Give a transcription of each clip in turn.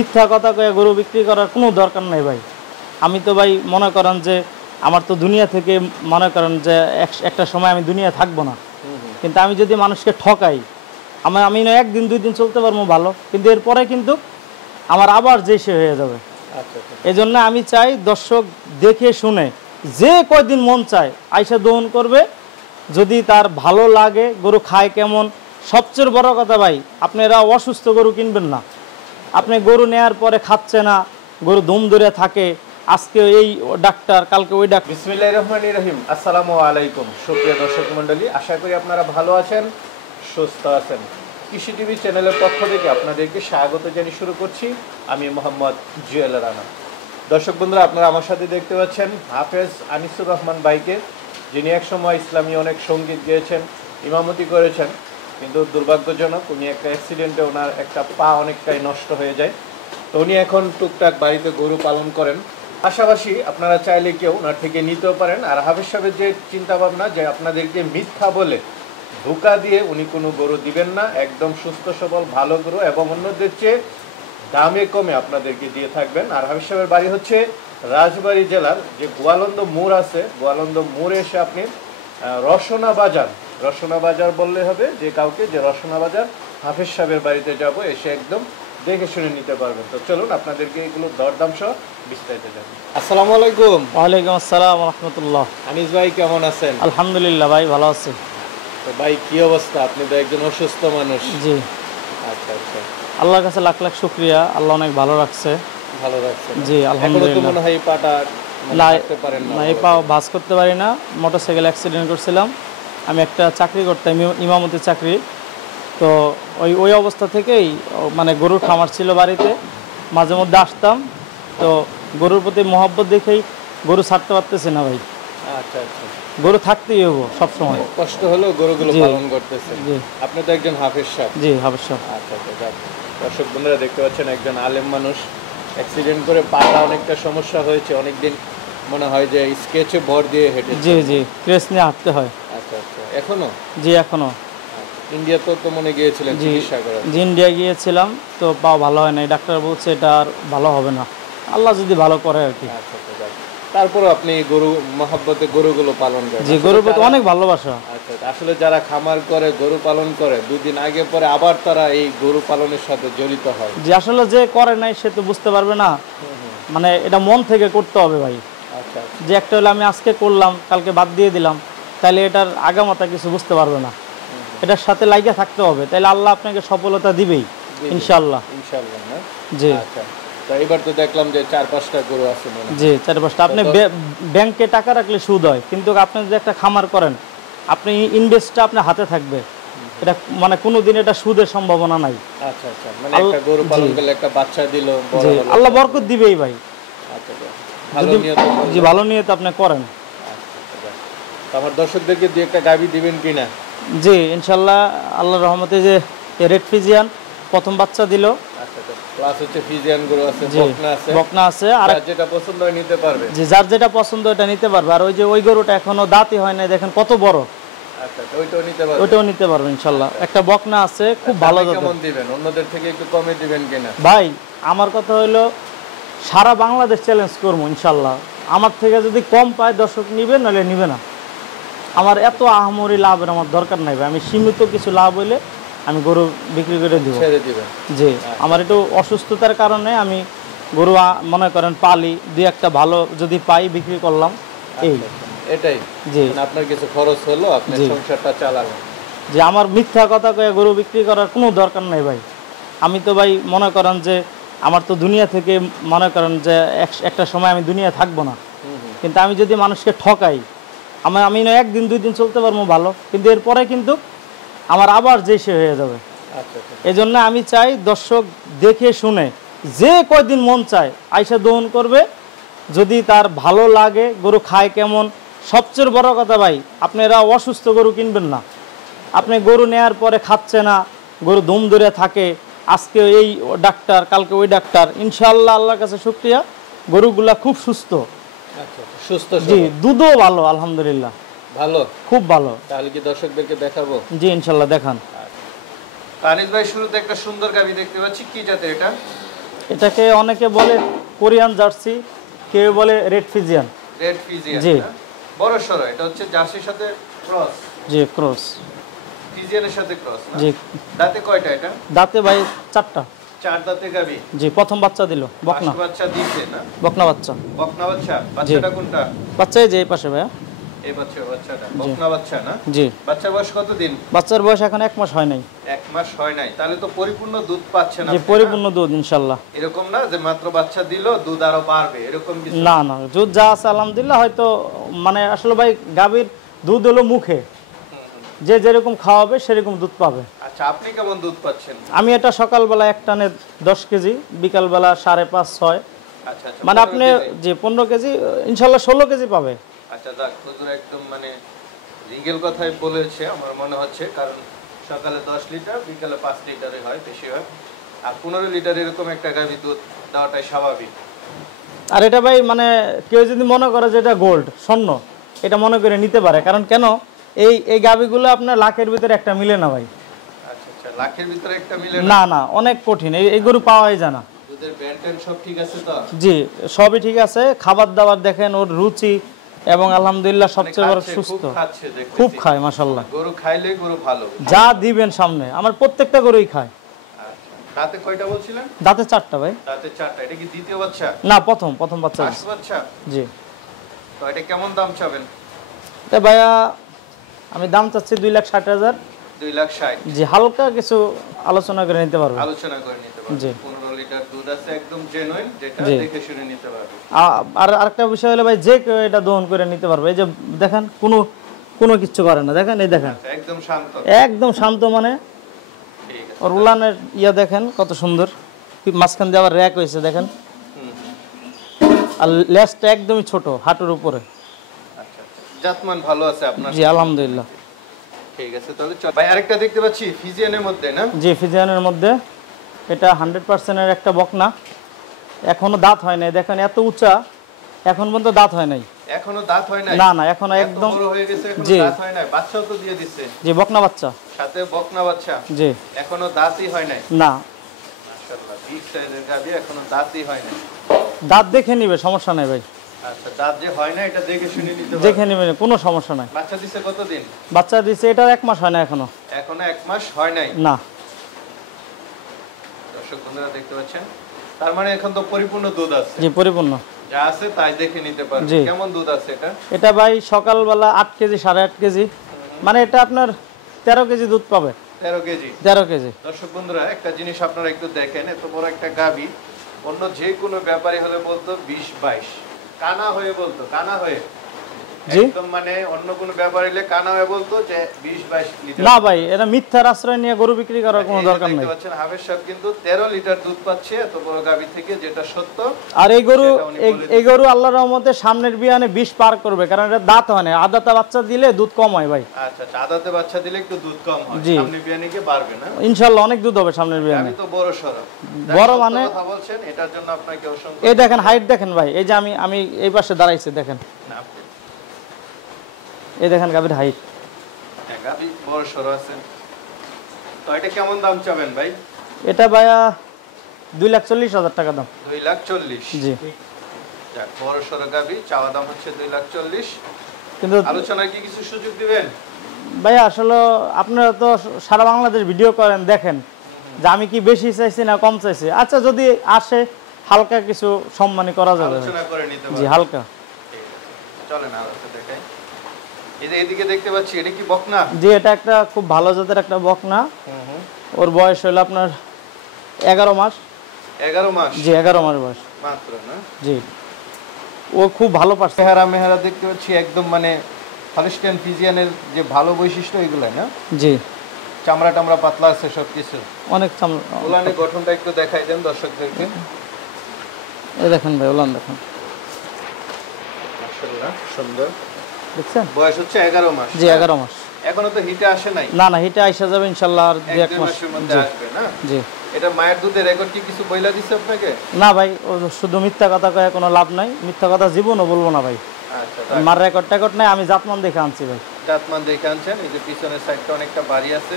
মিথ্যা কথা কয়ে গরু বিক্রি করার কোনো দরকার নেই ভাই। আমি তো ভাই মনে করেন যে আমার তো দুনিয়া থেকে মনে করেন যে একটা সময় আমি দুনিয়া থাকবো না, কিন্তু আমি যদি মানুষকে ঠকাই আমি না একদিন দুই দিন চলতে পারবো ভালো, কিন্তু এরপরে কিন্তু আমার আবার যে সে হয়ে যাবে। এই জন্য আমি চাই দর্শক দেখে শুনে যে কয়দিন মন চায় আইসা দহন করবে, যদি তার ভালো লাগে, গরু খায় কেমন। সবচেয়ে বড় কথা ভাই, আপনারা অসুস্থ গরু কিনবেন না। আপনি গরু নেয়ার পরে খাচ্ছে না, গরু দম ধরে থাকে, আজকে এই ডাক্তার কালকে ওই ডাক্তার। বিসমিল্লাহির রহমানির রহিম। আসসালামু আলাইকুম সুপ্রিয় দর্শক মণ্ডলী, আশা করি আপনারা ভালো আছেন, সুস্থ আছেন। কৃষি টিভি চ্যানেলের পক্ষ থেকে আপনাদেরকে স্বাগত জানিয়ে শুরু করছি আমি মোহাম্মদ জুয়েল রানা। দর্শক বন্ধুরা, আপনারা আমার সাথে দেখতে পাচ্ছেন হাফেজ আনিসুর রহমান ভাইকে, যিনি একসময় ইসলামী অনেক সঙ্গীত গেয়েছেন, ইমামতি করেছেন, কিন্তু দুর্ভাগ্যজনক উনি একটা অ্যাক্সিডেন্টে ওনার একটা পা অনেকটাই নষ্ট হয়ে যায়। তো উনি এখন টুকটাক বাড়িতে গরু পালন করেন। পাশাপাশি আপনারা চাইলে কেউ ওনার থেকে নিতেও পারেন। আর হাফেজ সাহেবের যে চিন্তাভাবনা যে আপনাদেরকে মিথ্যা বলে ধোঁকা দিয়ে উনি কোনো গরু দিবেন না, একদম সুস্থ সবল ভালো গরু এবং অন্যদের চেয়ে দামে কমে আপনাদেরকে দিয়ে থাকবেন। আর হাফেজ সাহেবের বাড়ি হচ্ছে রাজবাড়ী জেলার যে গোয়ালন্দ মোড় আছে, গোয়ালন্দ মোড়ে এসে আপনি রসনা বাজার বললে হবে যে কাউকে, যে রসনা বাজার হাফেজ সাহেবের বাড়িতে যাব, এসে একদম দেখে শুনে নিতে পারবেন। তো চলুন আপনাদেরকে এগুলো দরদাম সহ বিস্তারিত জানাই। আসসালামু আলাইকুম। ওয়ালাইকুম আসসালাম রাহমাতুল্লাহ। আনিস ভাই কেমন আছেন? আলহামদুলিল্লাহ ভাই, ভালো আছি। তো ভাই কি অবস্থা? আপনি তো একজন অসুস্থ মানুষ। জি, আচ্ছা আচ্ছা, আল্লাহর কাছে লাখ লাখ শুকরিয়া, আল্লাহ অনেক ভালো রাখছে। ভালো রাখছেন? জি আলহামদুলিল্লাহ। মনে হয় পাটা করতে পারেন না? এই পা ভাঁজ করতে পারি না, মোটরসাইকেল অ্যাক্সিডেন্ট করছিলাম। আমি একটা চাকরি করতাম, ইমামতির চাকরি। তো ওই অবস্থা থেকেই মানে গরুর খামার ছিল বাড়িতে, মাঝে মধ্যে আসতাম। তো গরুর প্রতি মহব্বত দেখেই গরু ছাড়তে পারতেছি না ভাই। আচ্ছা আচ্ছা, গরু থাকতেই হবো সবসময়, কষ্ট হলেও গরুগুলো পালন করতেছেন। জি, আপনি তো একজন হাফেজ সাহেব। জি হাফেজ সাহেব। আচ্ছা আচ্ছা, দর্শক বন্ধুরা দেখতে পাচ্ছেন একজন আলেম মানুষ, অ্যাক্সিডেন্ট করে পাটা অনেকটা সমস্যা হয়েছে, অনেকদিন মনে হয় যে স্কেচে ভর দিয়ে হেঁটে। জি জি, ক্রেস নিয়ে হাঁটতে হয়। আচ্ছা আচ্ছা, এখনো? জি এখনো। ইন্ডিয়া তো মনে গিয়েছিলেন চিকিৎসা করার? জি ইন্ডিয়া গিয়েছিলাম, তো পা ভালো হয় নাই, ডাক্তার বলছে এটা আর ভালো হবে না, আল্লাহ যদি ভালো করে আর কি। আচ্ছা আচ্ছা, তারপর আপনি গরু মহব্বতে গরুগুলো পালন করেন? জি, গরুর প্রতি অনেক ভালোবাসা। আচ্ছা, আসলে যারা খামার করে গরু পালন করে দুদিন আগে পরে আবার তারা এই গরু পালনের সাথে জড়িত হয়। জি, আসলে যে করে নাই সে তো বুঝতে পারবে না, মানে এটা মন থেকে করতে হবে ভাই। আচ্ছা, যে একটা হলে আমি আজকে করলাম কালকে বাদ দিয়ে দিলাম, তাহলে এটার আগামাথা কিছু বুঝতে পারবে না। এটার সাথে লাগিয়ে থাকতে হবে, তাহলে আল্লাহ আপনাকে সফলতা দিবেই ইনশাআল্লাহ। ইনশাআল্লাহ না? জি। আচ্ছা, তো এবার তো দেখলাম যে 4-5টা গরু আছে মনে হয়। জি 4-5টা। আপনি ব্যাংকে টাকা রাখলে সুদ হয়, কিন্তু আপনি যদি একটা খামার করেন, আপনি ইনভেস্টটা আপনার হাতে থাকবে, এটা মানে কোনোদিন এটা সুদের সম্ভাবনা নাই। আচ্ছা আচ্ছা, মানে একটা গরু পালন করলে একটা বাচ্চা দিল, বড় হলো, আল্লাহ বরকত দিবেই ভাই। আচ্ছা, ভালো নিয়ত। জি, ভালো নিয়ত আপনি করেন। আচ্ছা, তো আমার দর্শকদেরকে দুই একটা গাবি দিবেন কিনা? জি ইনশাআল্লাহ, আল্লাহর রহমতে যে রেড ফিজিয়ান প্রথম বাচ্চা দিল। আচ্ছা, প্লাস হচ্ছে ফিজিয়ান গরু আছে, বকনা আছে, আর যেটা পছন্দ হয় নিতে পারবে। জি, যার যেটা পছন্দ এটা নিতে পারবে। আর ওই গরুটা এখনো দাঁতই হয় না, দেখেন কত বড়। আচ্ছা, ওইটাও নিতে পারবে? ওইটাও নিতে পারবে ইনশাআল্লাহ। একটা বকনা আছে খুব ভালো। কেমন দিবেন? অন্যদের থেকে একটু কমে দিবেন কিনা? ভাই আমার কথা হলো, সারা বাংলাদেশ চ্যালেঞ্জ করবো ইনশাআল্লাহ। আমার থেকে যদি কম পায় দর্শক নিবে, নাহলে নিবে না। আমার এত আহামরি লাভের আমার দরকার নাই ভাই, আমি সীমিত কিছু লাভ হইলে আমি গরু বিক্রি করে দিব। জি, আমার একটু অসুস্থতার কারণে আমি গরু মনে করেন পালি, দুই একটা ভালো যদি পাই বিক্রি করলাম, এই এটাই। জি, আপনার কিছু খরচ হলো, আপনি সংসারটা চালাবেন। যে আমার মিথ্যা কথা কয়ে গরু বিক্রি করার কোনো দরকার নাই ভাই। আমি তো ভাই মনে করেন যে আমার তো দুনিয়া থেকে মনে করেন যে একটা সময় আমি দুনিয়া থাকবো না, কিন্তু আমি যদি মানুষকে ঠকাই আমি না একদিন দুই দিন চলতে পারবো ভালো, কিন্তু এরপরে কিন্তু আমার আবার যে সে হয়ে যাবে। এই জন্য আমি চাই দর্শক দেখে শুনে যে কয়দিন মন চায় আইসা দহন করবে, যদি তার ভালো লাগে, গরু খায় কেমন। সবচেয়ে বড় কথা ভাই, আপনারা অসুস্থ গরু কিনবেন না। আপনি গরু নেয়ার পরে খাচ্ছে না, গরু দম ধরে থাকে, আজকে এই ডাক্তার কালকে ওই ডাক্তার। ইনশাআল্লাহ আল্লাহর কাছে শুকরিয়া, গরুগুলা খুব সুস্থ। আচ্ছা, সুস্থ। জি, দুধও ভালো আলহামদুলিল্লাহ, ভালো, খুব ভালো। তাহলে কি দর্শকদেরকে দেখাবো? জি ইনশাআল্লাহ দেখান। আনিস ভাই, শুরুতে একটা সুন্দর গাভী দেখতে পাচ্ছি, কি জাতের এটা? এটাকে অনেকে বলে কোরিয়ান জার্সি, কেউ বলে রেড ফিজিয়ান। রেড ফিজিয়ান, জি। বড় সরো, এটা হচ্ছে জার্সির সাথে ক্রস, জি ক্রস, ফিজিয়ানের সাথে ক্রস না? জি। দাঁতে কয়টা এটা? দাঁতে ভাই 4টা। 4 দাঁতে গাবি। জি, প্রথম বাচ্চা দিল, বকনা। ফার্স্ট বাচ্চা দিছে না? বকনা বাচ্চা। বকনা বাচ্চা। বাচ্চাটা কোনটা? বাচ্চা এই যে এই পাশে ভাইয়া। এই বাচ্চাটা বকনা বাচ্চা না? জি। বাচ্চার বয়স কত দিন? বাচ্চার বয়স এখন 1 মাস হয় নাই। 1 মাস হয় নাই, তাহলে তো পরিপূর্ণ দুধ পাচ্ছেন জি, আপনি, পরিপূর্ণ দুধ ইনশাআল্লাহ। না? এরকম না যে মাত্র বাচ্চা দিল দুধ আরো বাড়বে, এরকম কিছু না না, দুধ যা আছে আলহামদুলিল্লাহ। হয়তো মানে আসলে ভাই গাভীর দুধ হলো মুখে, যে যেরকম খাওয়াবে সেরকম দুধ পাবে। আচ্ছা, আপনি কেমন দুধ পাচ্ছেন? আমি এটা সকালবেলা এক টানে 10 কেজি, বিকালবেলা 5.5 6। আচ্ছা আচ্ছা, মানে 15 আপনি কেজি? যে 15 কেজি ইনশাআল্লাহ 16 কেজি পাবে। আচ্ছা, যাক, হুজুর একদম মানে রিগেল কথাই বলেছে আমার মনে হচ্ছে, কারণ সকালে 10 লিটার, বিকালে 5 লিটারে হয়, বেশি হয়। আর 15 লিটার এরকম একটা গাভী দুধ দেওয়াটাই স্বাভাবিক। আর এটা ভাই মানে কেউ যদি মনে করে যে এটা গোল্ড স্বর্ণ, এটা মনে করে নিতে পারে। কারণ কেন, এই গাভীগুলো আপনার লাখের ভিতরে একটা মিলে না ভাই। আচ্ছা আচ্ছা, লাখের ভিতরে একটা মিলে না? না না, অনেক কঠিন। এই গরু পাওয়াই যায় না। দুধের ব্যান্ড সব ঠিক আছে তো? জি, সবই ঠিক আছে। খাবার দাবার দেখেন, ওর রুচি এবং আলহামদুলিল্লাহ সবচেয়ে বড় খাচ্ছে, সুস্থ, খুব খাচ্ছে দেখতেছি। খুব খায় মাশাআল্লাহ। গরু খাইলে গরু ভালো। যা দিবেন সামনে, আমার প্রত্যেকটা গরুই খায়। আচ্ছা, দাঁতে কয়টা বলছিলেন? দাঁতে 4টা ভাই। দাঁতে 4টা। এটা কি দ্বিতীয় বাচ্চা? না, প্রথম বাচ্চা। ফার্স্ট বাচ্চা। জি। তো এটা কেমন দাম চাবেন? এটা ভাইয়া আমি দাম চাচ্ছি 2,60,000। 2,60,000। জি, হালকা কিছু আলোচনা করে নিতে পারবে। আলোচনা করে নিতে পারবেন। জি। 15 লিটার দুধ আছে, একদম জেনুইন, যেটা জি। দেখে শুনে নিতে পারবে। আর আরেকটা বিষয় হলো ভাই, যে কেউ এটা দহন করে নিতে পারবে। এই যে দেখেন, কোনো কিচ্ছু করে না, দেখেন, এই দেখেন, আচ্ছা, একদম শান্ত। একদম শান্ত। মানে ঠিক আছে। ওর উলানের ইয়া দেখেন কত সুন্দর, মাঝখান দিয়ে আবার র্যাক হয়েছে দেখেন। হুম। আর লেজটা একদমই ছোট, হাঁটুর উপরে। আচ্ছা আচ্ছা, জাতমান ভালো আছে আপনার? জি আলহামদুলিল্লাহ। ঠিক আছে, তাহলে চল ভাই, আরেকটা দেখতে পাচ্ছি ফিজিয়ানের মধ্যে না? জি, ফিজিয়ানের মধ্যে। এটা 100% একটা বকনা। এখনো দাঁত হয় নাই, দেখেন এত উঁচা, এখন পর্যন্ত দাঁত হয় নাই। এখনো দাঁত হয় নাই? না না, এখনো এত একদম বড় হয়ে গেছে, এখনো জি। দাঁত হয় নাই? বাচ্চাও তো দিয়ে দিচ্ছে? জি, বকনা বাচ্চা। সাথে বকনা বাচ্চা? জি। এখনো দাঁতই হয় নাই? না, মাশাআল্লাহ, বিগ সাইজের গাভী, এখনো দাঁতই হয় নাই। দাঁত দেখে নিবে, সমস্যা নাই ভাই। আচ্ছা, দাঁত যে হয় না এটা দেখে শুনে নিতে হবে? দেখে নিবে, কোনো সমস্যা নাই। বাচ্চা দিছে কতদিন? বাচ্চা দিছে, এটা 1 মাস হয় না এখনো। এখনো 1 মাস হয় নাই? না। দর্শক বন্ধুরা দেখতে পাচ্ছেন, তার মানে এখন তো পরিপূর্ণ দুধ আছে? জি, পরিপূর্ণ যা আছে তাই দেখে নিতে পারবে। জি। কেমন দুধ আছে এটা? এটা ভাই সকালবেলা 8 কেজি 8.5 কেজি, মানে এটা আপনার 13 কেজি দুধ পাবে। 13 কেজি? 13 কেজি। দর্শক বন্ধুরা, একটা জিনিস আপনারা একটু দেখেন, এত বড় একটা গাভী অন্য যে কোনো ব্যাপারী হলে বলতো 20-22, কানা হয়ে বলতো, কানা হয়ে জি। একদম, মানে অন্য কোনো ব্যাপারী হলে কানা হয়ে বলতো যে 20-22 লিটার। না ভাই, এটা মিথ্যার আশ্রয় নিয়ে গরু বিক্রি করার কোনো এই যে দরকার নাই। দেখতে পাচ্ছেন হাফেজ সাহেব কিন্তু 13 লিটার দুধ পাচ্ছে এত বড় গাভী থেকে, যেটা সত্য। আর এই গরু সেটা উনি বলে এই গরু আল্লাহর রহমতে সামনের বিয়ানে 20 পার করবে, কারণ এটা দাঁত হয় না। আদাতা বাচ্চা দিলে দুধ কম হয় ভাই। আচ্ছা আচ্ছা, আদাতে বাচ্চা দিলে একটু দুধ কম হয়, জি। সামনে বিয়ানে গিয়ে বাড়বে না? ইনশাআল্লাহ অনেক দুধ হবে সামনের বিয়ানে। গাভী তো বড় সরো, বড় মানে কথা বলছেন, এটার জন্য আপনাকে অসংখ্য। এই দেখেন হাইট দেখেন ভাই, এই যে আমি এই পাশে দাঁড়াইছি দেখেন, না, এই দেখেন গাভীর হাইট। গাভী বড় সরো আছে। তো এটা কেমন দাম চাবেন ভাই? এটা ভাইয়া 2,40,000 টাকা দাম। 2,40,000? জি। যাক, বড় সরো গাভী, চাওয়া দাম হচ্ছে 2,40,000। কিন্তু আলোচনায় কি কিছু সুযোগ দিবেন? ভাইয়া আসলে আপনারা তো সারা বাংলাদেশ ভিডিও করেন, দেখেন যে আমি কি বেশি চাইছি না কম চাইছি। আচ্ছা, যদি আসে হালকা কিছু সম্মানী করা যাবে। আলোচনা করে নিতে জি, পারবেন। হালকা। ঠিক আছে, চলেন আর একটা দেখাই। এই যে এদিকে দেখতে পাচ্ছি, এটা কি বকনা? জি, এটা একটা খুব ভালো জাতের একটা বকনা। হুম। ওর বয়স হলো আপনার 11 মাস। 11 মাস? জি, 11 মাস বয়স মাত্র না? জি। ও খুব ভালো পারছে। মেহারা দেখতে পাচ্ছি একদম, মানে হলস্টাইন ফ্রিজিয়ানের যে ভালো বৈশিষ্ট্য এগুলো না? জি, চামড়া টামড়া পাতলা আছে সবকিছু। অনেক ওলানের গঠনটা একটু দেখাই দেন দর্শকদেরকে। এই দেখেন ভাই, ওলান দেখেন, মাশাআল্লাহ, সুন্দর। দেখছেন? বয়স হচ্ছে 11 মাস? জি, 11 মাস। এখনো তো হিটে আসে নাই? না না, হিটে আইসা যাবে ইনশাআল্লাহ আর 2-1 মাস। মাসের মধ্যে জি আসবে না? জি। এটা মায়ের দুধের রেকর্ড কি কিছু বইলা দিছে আপনাকে? না ভাই, ও শুধু মিথ্যা কথা কয়ে কোনো লাভ নাই। মিথ্যা কথা জীবনও বলবো না ভাই। আচ্ছা, মার রেকর্ড নাই, আমি জাতমান দেখে আনছি ভাই। জাতমান দেখে আনছেন? এই যে পিছনের সাইডটা অনেকটা বাড়ি আছে,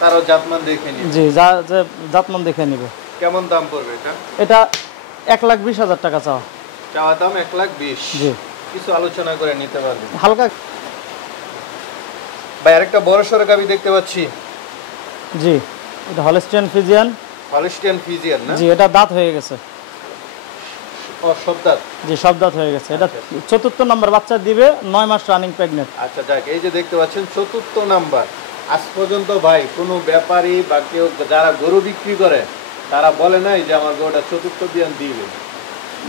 তারও জাতমান দেখে নিন। জি, জাতমান দেখে নিবে। কেমন দাম পড়বে এটা? এটা 1,20,000 টাকা চাওয়া। চাওয়া দাম 1,20,000। জি, কিছু আলোচনা করে নিতে পারবেন। হালকা। ভাই আরেকটা বড় সড়ো গাবি দেখতে পাচ্ছি। জি, এটা হলস্টিয়ান ফ্রিজিয়ান। হলস্টিয়ান ফ্রিজিয়ান না? জি, এটা দাঁত হয়ে গেছে। ও সব দাঁত? জি, সব দাঁত হয়ে গেছে। এটা 4র্থ নাম্বার বাচ্চা দিবে, 9 মাস রানিং প্রেগনেন্ট। আচ্ছা যাক, এই যে দেখতে পাচ্ছেন 4র্থ নাম্বার। আজ পর্যন্ত ভাই কোনো ব্যাপারী বা কেউ যারা গরু বিক্রি করে তারা বলে নাই যে আমার গরুটা 4র্থ বিয়ান দিবে।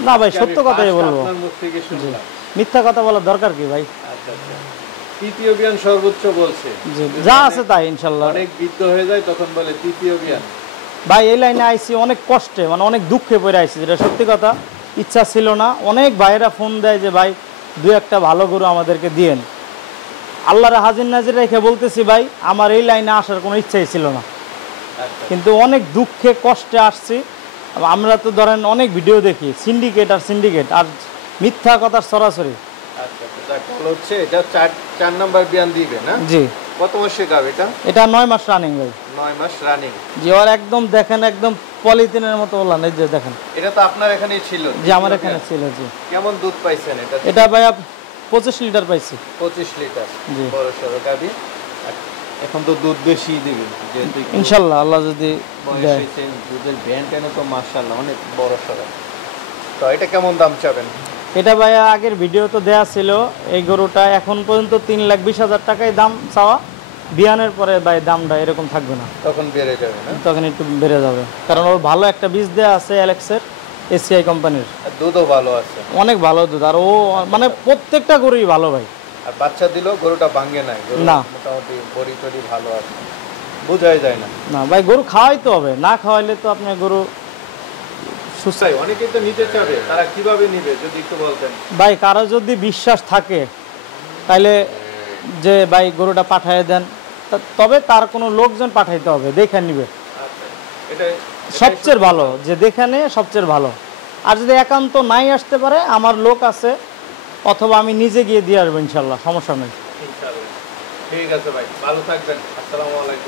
না ভাই, সত্য কথাই বলবো। আপনার মুখ থেকে শুনলাম। মিথ্যা কথা বলার দরকার কি ভাই? আচ্ছা আচ্ছা, 3য় বিয়ান সর্বোচ্চ বলছে। জি, যা আছে তাই ইনশাআল্লাহ। অনেক বৃদ্ধ হয়ে যায় তখন বলে 3য় বিয়ান। ভাই এই লাইনে আইছি অনেক কষ্টে, মানে অনেক দুঃখে পড়ে আইছি, যেটা সত্যি কথা। ইচ্ছা ছিল না। অনেক ভাইয়েরা ফোন দেয় যে ভাই 2-1টা ভালো গরু আমাদেরকে দিয়েন। আল্লাহর হাজির নাজির রেখে বলতেছি ভাই, আমার এই লাইনে আসার কোনো ইচ্ছাই ছিল না, কিন্তু অনেক দুঃখে কষ্টে আসছি। আমরা তো ধরেন অনেক ভিডিও দেখি, সিন্ডিকেট আর মিথ্যা কথার সরাসরি। আচ্ছা যাক, ভালো হচ্ছে। এটা 4 নাম্বার বিয়ান দিবে না? জি। কত মাসে গাবে এটা? এটা 9 মাস রানিং ভাই। 9 মাস রানিং। জি, আর একদম দেখেন একদম পলিথিনের মতো বললাম, এই যে দেখেন। এটা তো আপনার এখানেই ছিল? জি, আমার এখানে ছিল। জি। কেমন দুধ পাইছেন এটা? এটা ভাই 25 লিটার পাইছি। 25 লিটার। জি। বড় সরো গাবি। এখন তো দুধ বেশি দিবে যেহেতু ইনশাআল্লাহ, আল্লাহ যদি দেয়। দুধের ব্যান্ডটা তো মাশাআল্লাহ অনেক বড় সরো। তো এটা কেমন দাম চাবেন? এটা ভাই আগের ভিডিও তো দেয়া ছিল। এই গরুটা এখন পর্যন্ত 3,20,000 টাকায় দাম চাওয়া। বিয়ানের পরে ভাই দামটা এরকম থাকবে না, তখন বেড়ে যাবে না? তখন একটু বেড়ে যাবে, কারণ ওর ভালো একটা বীজ দেয়া আছে অ্যালেক্সের, এসিআই কোম্পানির। আর দুধও ভালো আছে। অনেক ভালো দুধ, আর ও মানে প্রত্যেকটা গরুই ভালো ভাই। আর বাচ্চা দিলেও গরুটা ভাঙে নাই, গরু না। মোটামুটি বড়ি টড়ি ভালো আছে, বোঝাই যায় না। না ভাই, গরু খাওয়াইতে হবে, না খাওয়াইলে তো আপনি গরু সুস্থ। অনেকেই তো নিতে চাবে, তারা কিভাবে নিবে যদি একটু বলতেন? ভাই কারো যদি বিশ্বাস থাকে তাহলে যে ভাই গরুটা পাঠিয়ে দেন, তবে তার কোনো লোকজন পাঠাইতে হবে, দেখে নিবে। এটা সবচেয়ে ভালো যে দেখে নেয়, সবচেয়ে ভালো। আর যদি একান্ত নাই আসতে পারে, আমার লোক আছে, অথবা আমি নিজে গিয়ে দিয়ে আসবো ইনশাল্লাহ, সমস্যা নেই। ঠিক আছে ভাই, ভালো থাকবেন। আসসালামু আলাইকুম।